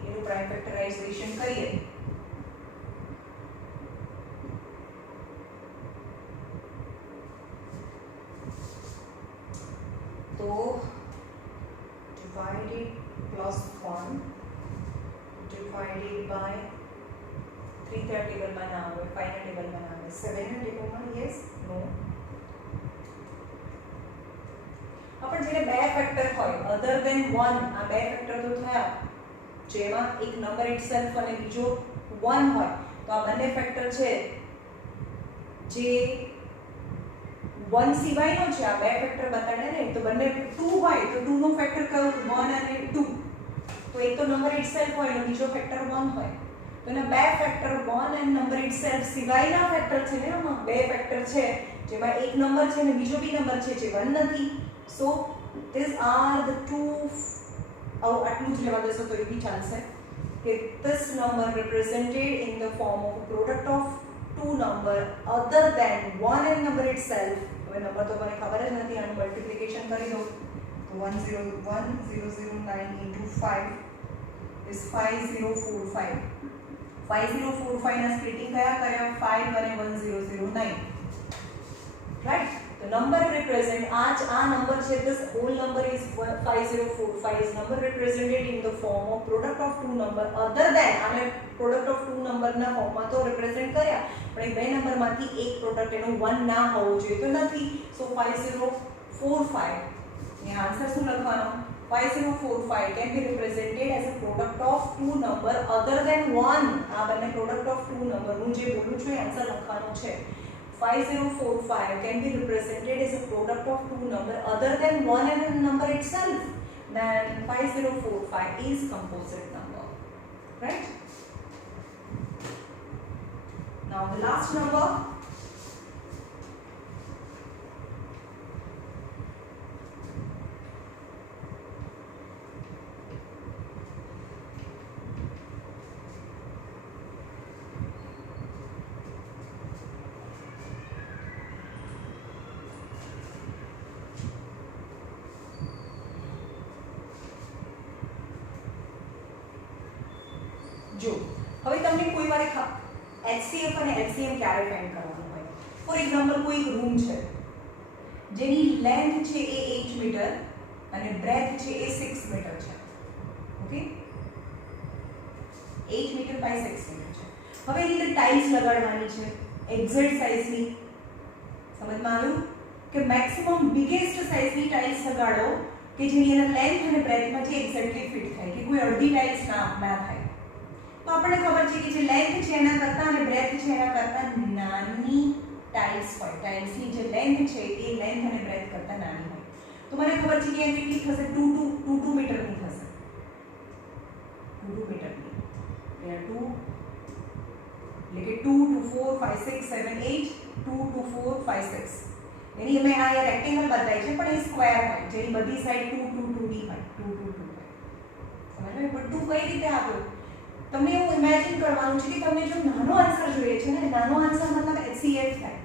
એનું પ્રાઇમ ફેક્ટરાઇઝેશન કરીએ तो divided plus 1 divided divided by 3 ના ટેબલમાં ના આવે, 5 ના ટેબલમાં ના આવે, 7 ના ટેબલમાં યસ નો. આપણે જેને બે ફેક્ટર હોય અધર ધેન 1, આ બે ફેક્ટર તો થયા જેમાં એક નંબર ઇટસેલ્ફ અને બીજો 1 હોય, તો આ બંને ફેક્ટર છે જે 1 સિવાયનો છે. આ બે ફેક્ટર બતાડ્યા ને, તો બંને 2 હોય તો 2 નો ફેક્ટર કયો? 1 અને 2. તો એક તો નંબર ઇટસેલ્ફ હોય અને બીજો ફેક્ટર 1 હોય. તો એના બે ફેક્ટર 1 અને નંબર ઇટસેલ્ફ સિવાયના ફેક્ટર છે ને, આમાં બે ફેક્ટર છે જેમાં એક નંબર છે અને બીજો બી નંબર છે જે 1 નથી. સો these are the two. આટલું જ લેવા દેશો તો એ બી ચાલશે કે this number represented in the form of a product of two number other than 1 and number itself. હવે નંબર તો મને ખબર જ નથી, આનું મલ્ટીપ્લિકેશન કરી દો તો 1009 into 5 is 5045. 5045 ના સ્પ્લિટિંગ કયા કર્યા? 5 અને 1009, રાઈટ. The number represent આ number છે, this whole number is 5045 is number represented in the form of product of two number other than, અને product of two number ના ફોર્મમાં તો represent કર્યા, પણ એ બે નંબર માંથી એક પ્રોડક્ટ એનો 1 ના હોવો જોઈએ તો નથી. સો 5045 ને આન્સર શું લખવાનો? 5045 can be represented as a product of two number other than 1. આ બંને product of two number હું જે બોલું છું એ આન્સર લખવાનો છે. 5045 can be represented as a product of two number other than 1 and a number itself. Then 5045 is composite number, right? Now the last number, જો હવે તમને કોઈ વાર HCF અને LCM ક્યારે ફાઇન્ડ કરવાનું હોય. ફોર એક્ઝામ્પલ કોઈ એક રૂમ છે જેની લેન્થ છે એ 8 મીટર અને બ્રેથ છે એ 6 મીટર છે. ઓકે, 8 મીટર બાય 6 મીટર છે. હવે એની અંદર ટાઇલ્સ લગાડવાની છે એક્ઝેક્ટ સાઇઝની. સમજમાં આવ્યું કે મેક્સિમમ બિગેસ્ટ સાઇઝની ટાઇલ્સ લગાડો કે જેની અંદર લેન્થ અને બ્રેથમાં જે એક્ઝેક્ટલી ફિટ થાય, કે કોઈ અડધી ટાઇલ્સ ના થાય. તો આપણને ખબર છે કે જે લેન્થ છે એના કરતાં અને બ્રેથ છે એના કરતાં નાની ટાઇલ્સ હોય, ટાઇલ્સની જે લેન્થ છે એ લેન્થ અને બ્રેથ કરતાં નાની હોય. તો મને ખબર છે કે એ કેટલી થશે? 2 મીટરની થશે. 2 મીટરની એટલે 2 એટલે કે 2 2 4 5 6 7 8 2 2 4 5 6 એની મેં આ રેક્ટેંગલ બતાવી છે પણ એ સ્ક્વેર હોય જેની બધી સાઈડ 2 2 2 ની હોય. 2 2 2 હોય. સમજ્યો? પણ 2 કઈ રીતે આપ્યો? તમને એવું ઇમેજિન કરવાનું છે કે તમને જો નાનો આન્સર જોઈએ છે ને, નાનો આન્સર મતલબ HCF થાય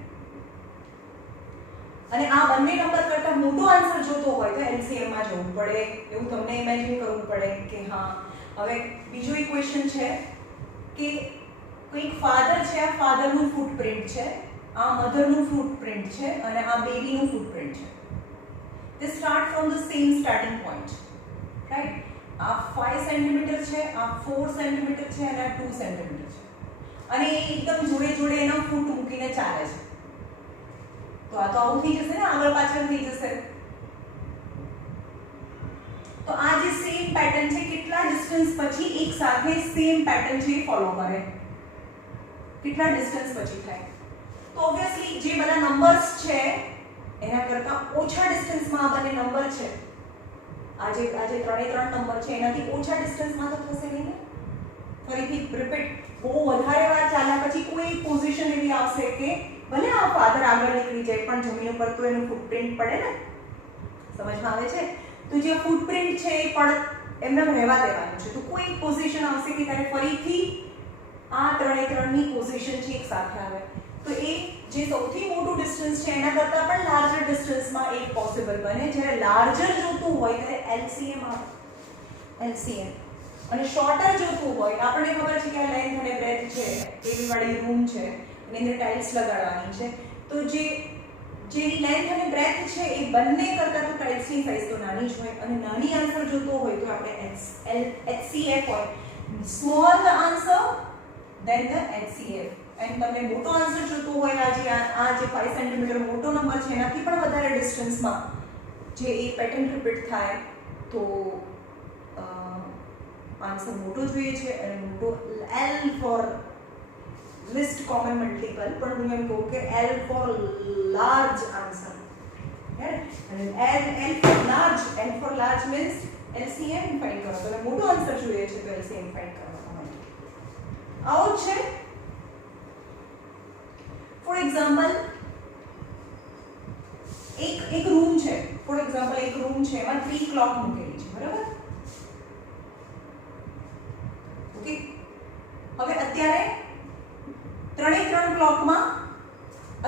અને આ બંને નંબર કરતાં મોટો આન્સર જોતો હોય તો LCM માં જવું પડે. એવું તમને ઇમેજિન કરવું પડે કે હા. હવે બીજો એક ક્વેશ્ચન છે કે કોઈક ફાધર છે, આ ફાધરનું ફૂટપ્રિન્ટ છે, આ મધરનું ફૂટપ્રિન્ટ છે અને આ બેબીનું ફૂટપ્રિન્ટ છે. They start from the same starting point, right? આ 5 સેન્ટીમીટર છે, આ 4 સેન્ટીમીટર છે અને આ 2 સેન્ટીમીટર છે અને એ એકદમ જોડે જોડે એના ફૂટ મૂકીને ચાલે છે. તો આ તો આવું થઈ જશે ને, આગળ પાછળ થઈ જશે. તો આ જે સેમ પેટર્ન છે કેટલા ડિસ્ટન્સ પછી એક સાથે સેમ પેટર્ન છે ફોલો કરે, કેટલા ડિસ્ટન્સ પછી થાય? તો ઓબ્વિયસલી જે બધા નંબર્સ છે એના કરતાં ઓછા ડિસ્ટન્સમાં આ બંને નંબર છે, આજે ત્રણે ત્રણ નંબર છે એનાથી ઓછા ડિસ્ટન્સમાં તો થશે નહીં ને. ફરીથી રિપીટ, બહુ વધારે વાર ચાલ્યા પછી કોઈ પોઝિશન એવી આવશે કે ભલે આ ફાધર આગળ નીકળી જાય પણ જમીન ઉપર તો એનું ફૂટપ્રિન્ટ પડે ને. સમજમાં આવે છે? તો જે ફૂટપ્રિન્ટ છે એ પણ એમને રહેવા દેવાનું છે. તો કોઈ પોઝિશન આવશે કે ત્યારે ફરીથી આ ત્રણે ત્રણની પોઝિશન છે એક સાથે આવે. તો એ જે સૌથી મોટું ડિસ્ટન્સ છે એના કરતાં પણ લાર્જર ડિસ્ટન્સમાં એક પોસિબલ બને. જ્યારે લાર્જર જોતું હોય ત્યારે LCM આવે, LCM. અને શોર્ટર જોતું હોય, આપણને ખબર છે કે આ લેન્થ અને બ્રેથ છે, એવી વાળી રૂમ છે, એની અંદર ટાઇલ્સ લગાડવાની છે. તો જેની લેન્થ અને બ્રેથ છે એ બંને કરતાં તો ટાઇલ્સની સાઇઝ તો નાની જ હોય અને નાની આન્સર જોતો હોય તો આપણે HCF હોય Small the answer, then the HCF. And તમને મોટો આન્સર જોતો હોય આ જે 5 સેન્ટીમીટર મોટો નંબર છે એનાથી પણ વધારે ડિસ્ટન્સમાં જે એ પેટર્ન રિપીટ થાય તો આન્સર મોટો જોઈએ છે અને મોટો L for least common multiple, પણ હું એમ કહું કે L ફોર લાર્જ આન્સર. અને L for large means LCM find કરો. તો મોટો આન્સર જોઈએ છે તો LCM ફાઇન્ડ કરવા માટે આવો છે. ફોર એક્ઝામ્પલ એક રૂમ છે, એમાં 3 ક્લોક મૂકેલી છે, બરાબર? ઓકે, હવે અત્યારે 3 ક્લોકમાં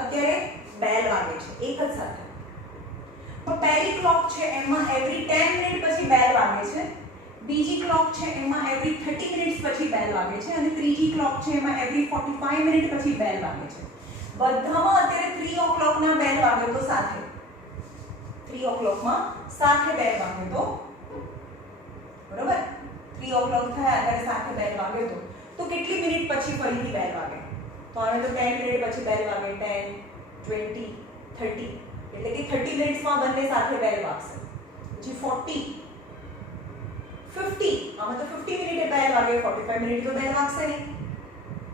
અત્યારે બેલ વાગે છે એક જ સાથે. તો પહેલી ક્લોક છે એમાં એવરી 10 મિનિટ પછી બેલ વાગે છે, બીજી ક્લોક છે એમાં એવરી 30 મિનિટ્સ પછી બેલ વાગે છે, અને ત્રીજી ક્લોક છે એમાં એવરી 45 મિનિટ પછી બેલ વાગે છે. બધામાં અત્યારે 3 o'clock ના બેલ વાગે તો સાથે 3 o'clock માં સાથે બેલ વાગે તો, બરોબર? 3 o'clock થયા ત્યારે સાથે બેલ વાગે તો કેટલી મિનિટ પછી ફરીથી બેલ વાગે? તો આને તો 10 મિનિટ પછી બેલ વાગે, 10 20 30, એટલે કે 30 મિનિટ્સમાં બંને સાથે બેલ વાગશે. પછી 40 50, આમાં તો 50 મિનિટે બેલ વાગે, 45 મિનિટ તો બેલ વાગશે નહીં.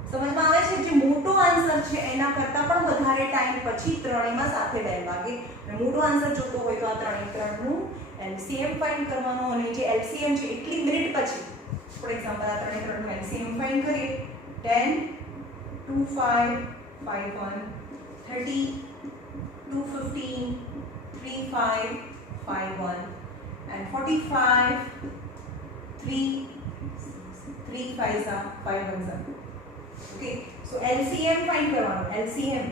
સમજમાં આવે છે? જે મોટો આન્સર છે એના કરતાં પણ વધારે ટાઈમ પછી ત્રણેયમાં સાથે બેલ વાગે. અને મોટો આન્સર જોતો હોય તો આ ત્રણનું LCM ફાઇન્ડ કરવાનો, અને જે LCM છે એટલી મિનિટ પછી, ફોર એક્ઝામ્પલ આ ત્રણનું LCM ફાઇન્ડ કરીએ. 10 2 5 5 1 30 2 15 3 5 5 1 and 45 3 5 5 1. ઓકે, સો LCM ફાઇન્ડ કરવાનું. LCM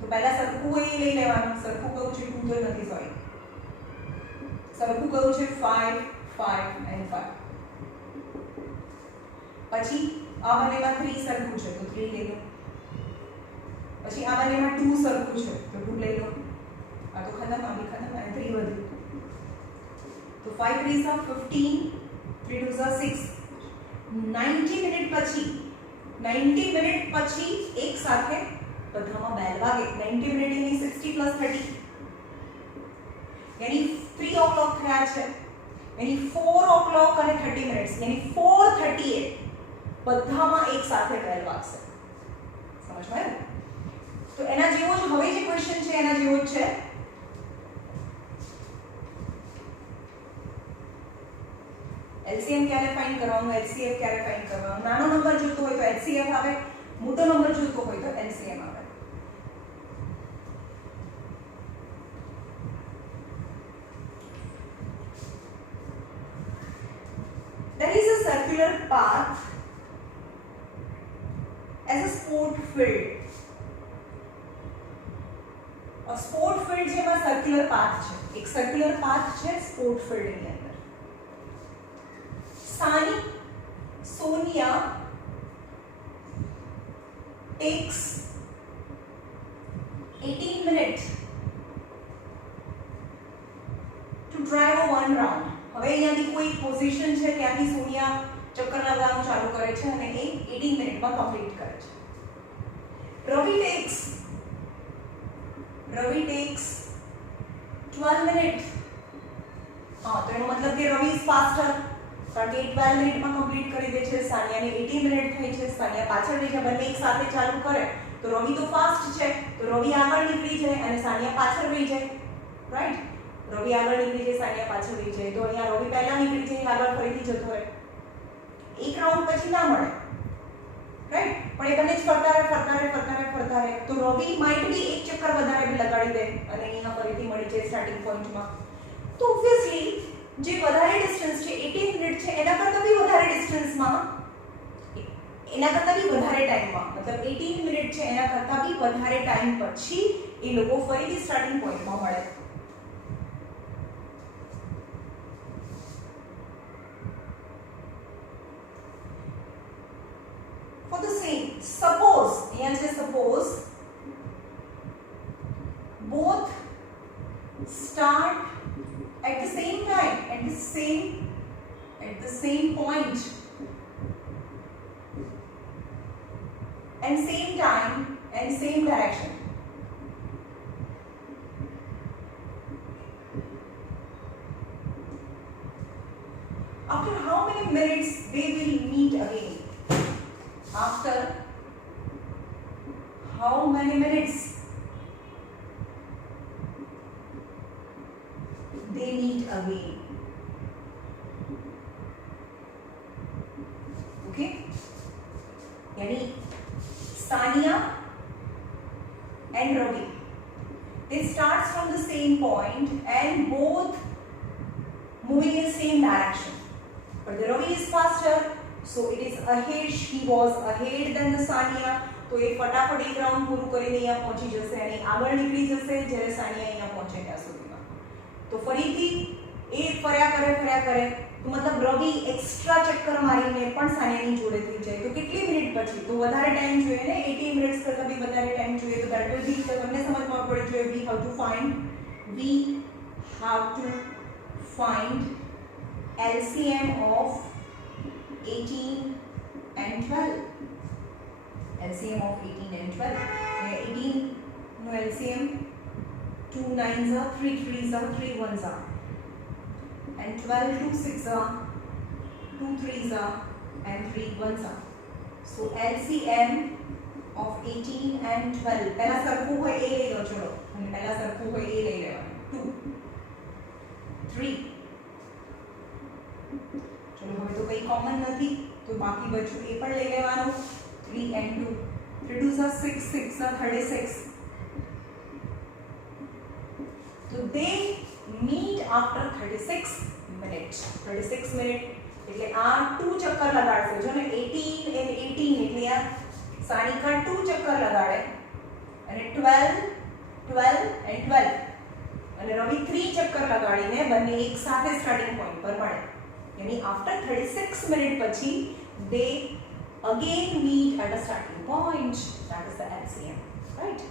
તો પહેલા સરખું હોય લઈ લેવાનું. સરખું કયું છે 2 તો નથી, સોરી, સરખું કયું છે 5 5 and 5. પછી આ બંનેમાં 3 સરખું છે તો 3 લઈ લો. પછી આ બંનેમાં 2 સરખું છે તો 2 લઈ લો. આ તો ખતમ, આ બી ખતમ, અને 3 વધ્યું. તો 5 3 15 3 2 6. 90 મિનિટ પછી એક સાથે બધામાં બેલ વાગે. 90 મિનિટ ની 60 + 30 यानी 3 o'clock થયા છે, यानी 4 o'clock અને 30 મિનિટ્સ यानी 4:38 બધામાં એક સાથે બેલ વાગશે. સમજમાં આવ્યું? તો એના જેવો જ હવે જે ક્વેશ્ચન છે એના જેવો જ છે. LCM ક્યારે ફાઇન્ડ કરવાનું, HCF ક્યારે ફાઇન્ડ કરવાનું? નાનો નંબર જોતો હોય તો HCF આવે, મોટો નંબર જોતો હોય તો LCM આવે. There is a circular path as a sport field. A sport field જેમાં circular path છે, એક circular path છે sport field ની અંદર. Sani Sonia takes 18 minutes to drive one round. હવે અહીંયાથી કોઈ પોઝિશન છે ત્યાંથી સોનિયા ચક્કર લગાવવાનું ચાલુ કરે છે અને એ 18 મિનિટમાં કમ્પ્લીટ કરે છે. Ravi takes 12 minutes. હા, તો એનો મતલબ કે રવિ ઇઝ ફાસ્ટર, કારણ કે 12 મિનિટમાં કમ્પ્લીટ કરી દે છે. સાનિયાની 18 મિનિટ થઈ છે, સાનિયા પાછળ રહી છે. બંને એક સાથે ચાલુ કરે તો રવિ તો ફાસ્ટ છે, તો રવિ આગળ નીકળી જાય અને સાનિયા પાછળ રહી જાય. રાઈટ? રવિ આગળ નીકળી જાય, સાનિયા પાછળ રહી જાય. તો અહીંયા રવિ પહેલા નીકળી જાય, આગળ ફરીથી જતો રહે. એક રાઉન્ડ પછી ના મળે, રાઈટ? પણ એ બંને જ ફરતા રહે. તો રવિ માઇટ બી એક ચક્કર વધારે લગાડી દે અને અહીંયા ફરીથી મળી જાય સ્ટાર્ટિંગ પોઈન્ટમાં. તો ઓબ્વિયસલી જે વધારે ડિસ્ટન્સ છે 18 મિનિટ છે એના કરતાં બી વધારે ડિસ્ટન્સમાં, એના કરતાં બી વધારે ટાઈમમાં, મતલબ 18 મિનિટ છે એના કરતાં બી વધારે ટાઈમ પછી એ લોકો ફરીથી સ્ટાર્ટિંગ પોઈન્ટમાં મળે. For the same, suppose both start at the same time, at the same point and same time and same direction. After how many minutes they will meet again? After how many minutes they meet again? Okay, यानी Sania and Ravi, they starts from the same point and both moving in same direction. But the Ravi is faster, so it is ahead. He was ahead than the Sania. तो ये फटाफट एक राउंड पूરું કરીને અહીંયા પહોંચી જશે અને આગળ નીકળી જશે જ્યારે સાનિયા અહીંયા પહોંચે ત્યાં સુધીમાં. તો ફરીથી એ ફર્યા કરે તો મતલબ રવિ એક્સ્ટ્રા ચક્કર મારીને પણ સાનિયાની જોડે થઈ જાય. તો કેટલી મિનિટ પછી? તો વધારે ટાઈમ જોઈએ ને, 80 મિનિટ્સ કરતા બી વધારે ટાઈમ જોઈએ. તો ધેટ વિલ બી, તો તમને સમજમાં પડે જોઈએ we have to find LCM of 18 and 12. LCM of 18 and 12. 18 no LCM, 2 9s are, 3 3s are, 3 1s are, and 12 2 6 are, 2 3s are, and 3 1s are. So LCM of 18 and 12. पहला सरखू होय ए લઈ લો. ચલો અને પહેલા સરખू હોય એ લઈ લેવાનું. 2 3. ચલો હવે તો કઈ કોમન નથી તો બાકી બચ્યું એ પણ લઈ લેવાનું. 3 and 2. 3 2s are 6, 6 are 36. So they meet after 36 minutes. 36 minutes એટલે આ 2 ચક્કર લગાડશે. જો ને 18 and 18 એટલે આ સાનિકા 2 ચક્કર લગાડે અને 12 12 and 12 અને રવિ 3 ચક્કર લગાડીને બંને એક સાથે સ્ટાર્ટિંગ પોઈન્ટ પર મળે. यानी after 36 minutes પછી they again meet at a starting point. That is the LCM, right?